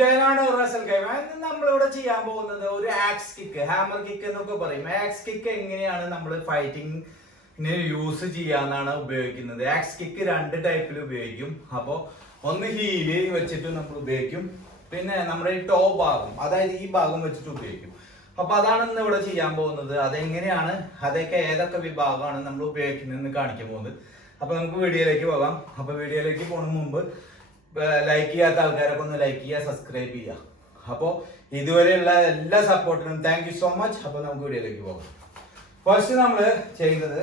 ജയനാണ് നമ്മളിവിടെ ചെയ്യാൻ പോകുന്നത് ഒരു ആക്സ് കിക്ക്, ഹാമർ കിക്ക് എന്നൊക്കെ പറയും. ആക്സ് കിക്ക് എങ്ങനെയാണ് നമ്മൾ ഫൈറ്റിങ്ങിന് യൂസ് ചെയ്യാന്നാണ് ഉപയോഗിക്കുന്നത്. ആക്സ് കിക്ക് രണ്ട് ടൈപ്പിൽ ഉപയോഗിക്കും. അപ്പോൾ ഒന്ന് ഹീല് വെച്ചിട്ട് നമ്മൾ ഉപയോഗിക്കും, പിന്നെ നമ്മുടെ ഈ ടോ ഭാഗം, അതായത് ഈ ഭാഗം വെച്ചിട്ട് ഉപയോഗിക്കും. അപ്പൊ അതാണ് ഇന്ന് ഇവിടെ ചെയ്യാൻ പോകുന്നത്. അതെങ്ങനെയാണ്, അതൊക്കെ ഏതൊക്കെ വിഭാഗമാണ് നമ്മൾ ഉപയോഗിക്കുന്നതെന്ന് കാണിക്കാൻ പോകുന്നത്. അപ്പൊ നമുക്ക് വീഡിയോയിലേക്ക് പോകാം. അപ്പൊ വീഡിയോയിലേക്ക് പോകുന്നതിന് മുമ്പ് ലൈക്ക് ചെയ്യാത്ത ആൾക്കാരൊക്കെ ഒന്ന് ലൈക്ക് ചെയ്യുക, സബ്സ്ക്രൈബ് ചെയ്യുക. അപ്പോൾ ഇതുവരെയുള്ള എല്ലാ സപ്പോർട്ടിനും താങ്ക് യു സോ മച്ച്. അപ്പോൾ നമുക്ക് വീഡിയോയിലേക്ക് പോകാം. ഫസ്റ്റ് നമ്മൾ ചെയ്യുന്നത്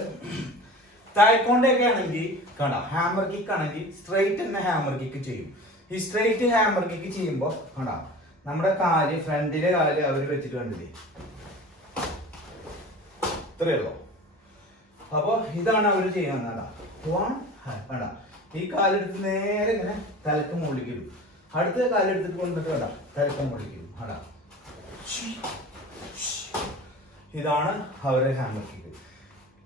തായ്ക്കൊണ്ടൊക്കെ ആണെങ്കിൽ കാണാം, ഹാമർ കിക്ക് ആണെങ്കിൽ സ്ട്രെയിറ്റ് തന്നെ ഹാമർ കിക്ക് ചെയ്യും. ഈ സ്ട്രെയിറ്റ് ഹാമർ കിക്ക് ചെയ്യുമ്പോൾ കാണാം, നമ്മുടെ കാല്, ഫ്രണ്ടിലെ കാല് അവർ വെച്ചിട്ട് കണ്ടില്ലേ, ഇത്രയുള്ളൂ. അപ്പോൾ ഇതാണ് അവർ ചെയ്യുന്നത്. കണ്ടാ ഈ കാലെടുത്ത് നേരെ ഇങ്ങനെ തലക്ക് മുകളിലേക്ക് ഇടും. അടുത്ത കാലെടുത്തിട്ട് കൊണ്ടിട്ട് കണ്ടാ തലക്ക് മുകളിലേക്ക് ഇടും. കണ്ടാ, ഇതാണ് അവരുടെ ഹാമർ കിക്ക്.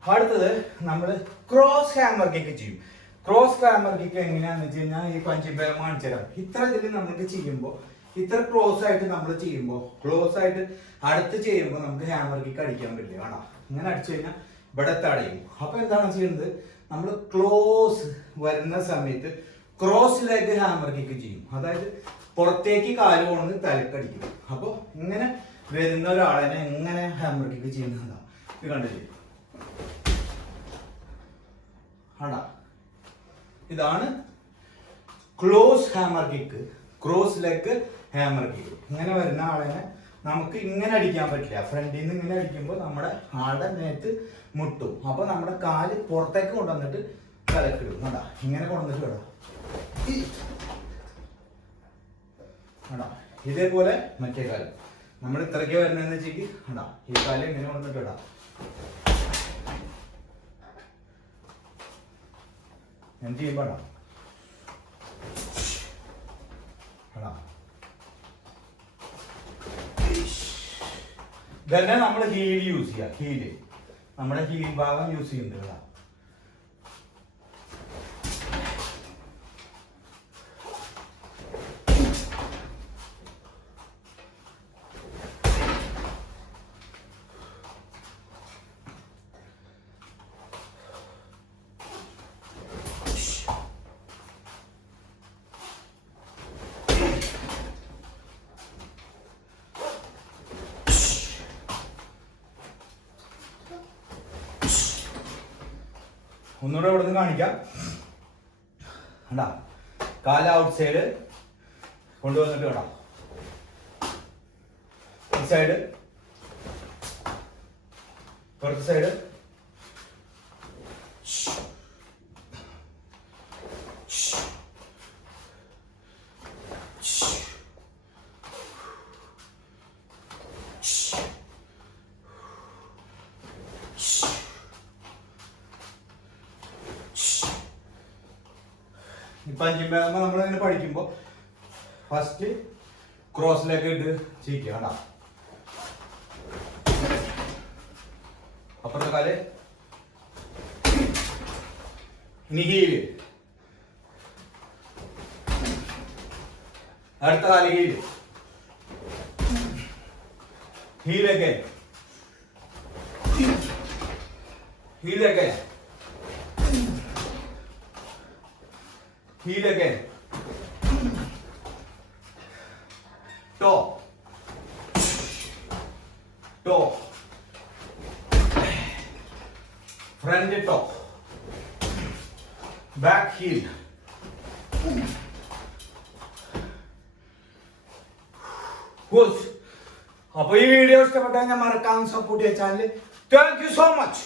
അടുത്തത് നമ്മൾ ക്രോസ് ഹാമർ കിക്ക് ചെയ്യും. ക്രോസ് ഹാമർ കിക്ക് എങ്ങനെയാന്ന് വെച്ച് കഴിഞ്ഞാൽ ഈ പഞ്ചിബേം കാണിച്ചു തരാം. ഇത്ര ഇതിൽ നമുക്ക് ചെയ്യുമ്പോൾ, ഇത്ര ക്ലോസ് ആയിട്ട് നമ്മൾ ചെയ്യുമ്പോൾ, ക്ലോസ് ആയിട്ട് അടുത്ത് ചെയ്യുമ്പോൾ നമുക്ക് ഹാമർ കിക്ക് അടിക്കാൻ പറ്റില്ല. കാണാം, ഇങ്ങനെ അടിച്ചു കഴിഞ്ഞാൽ ഇവിടെ തടയും. അപ്പൊ എന്താണ് ചെയ്യുന്നത്, നമ്മൾ ക്ലോസ് വരുന്ന സമയത്ത് ക്രോസ് ലെഗ് ഹാമർ കിക്ക് ചെയ്യും. അതായത് പുറത്തേക്ക് കാല് കൊണ്ടുവന്ന് തലക്കടിക്കും. അപ്പോൾ ഇങ്ങനെ വരുന്ന ഒരാളെ എങ്ങനെ ഹാമർ കിക്ക് ചെയ്യുന്നതാ ഇത് കണ്ടില്ലേ. ആടാ, ഇതാണ് close hammer kick, cross leg hammer kick. ഇങ്ങനെ വരുന്ന ആളെ നമുക്ക് ഇങ്ങനെ അടിക്കാൻ പറ്റില്ല. ഫ്രണ്ടിൽ നിന്ന് ഇങ്ങനെ അടിക്കുമ്പോൾ നമ്മുടെ ആളുടെ നേരത്ത് മുട്ടും. അപ്പൊ നമ്മുടെ കാല് പുറത്തേക്ക് കൊണ്ടുവന്നിട്ട് തലക്കിടും. കണ്ടാ, ഇങ്ങനെ കൊണ്ടുവന്നിട്ട് വിടാം. കണ്ടാ, ഇതേപോലെ മറ്റേ കാലം നമ്മൾ ഇത്രയ്ക്ക് വരുന്നതെന്ന് വെച്ചെങ്കിൽ കണ്ടാ, ഈ കാലം ഇങ്ങനെ കൊണ്ടുവന്നിട്ട് വിടാം. ഞാൻ ചെയ്യുമ്പോടാ ഇതന്നെ നമ്മൾ ഹീൽ യൂസ് ചെയ്യാം. ഹീല് നമ്മുടെ ഹീൽ ഭാഗം യൂസ് ചെയ്യുന്നുണ്ട്. ഒന്നുകൂടെ ഇവിടെ നിന്ന് കാണിക്കാം. കണ്ടാ, കാല ഔട്ട് സൈഡ് കൊണ്ടുവന്നിട്ട് വേണം, ഈ സൈഡ്, പുറത്ത് സൈഡ്, പഞ്ചിബേമ നമ്മളിങ്ങനെ പഠിക്കുമ്പോൾ ഫസ്റ്റ് ക്രോസിലേക്ക് ഇട്ട് ചെയ്യിക്കുക. കണ്ടാ, അപ്പുറത്തെ കാല്, ഇനി ഹീല്, അടുത്ത കാല് heal, ഹീലൊക്കെ ഹീലൊക്കെ heel again, toe, toe, front toe, back heel. Push. അപ്പോൾ ഈ വീഡിയോ ഇഷ്ടപ്പെട്ടാൽ ഞാൻ മറക്കാതെ സപ്പോർട്ട് ചെയ്യാൻ channel. Thank you so much.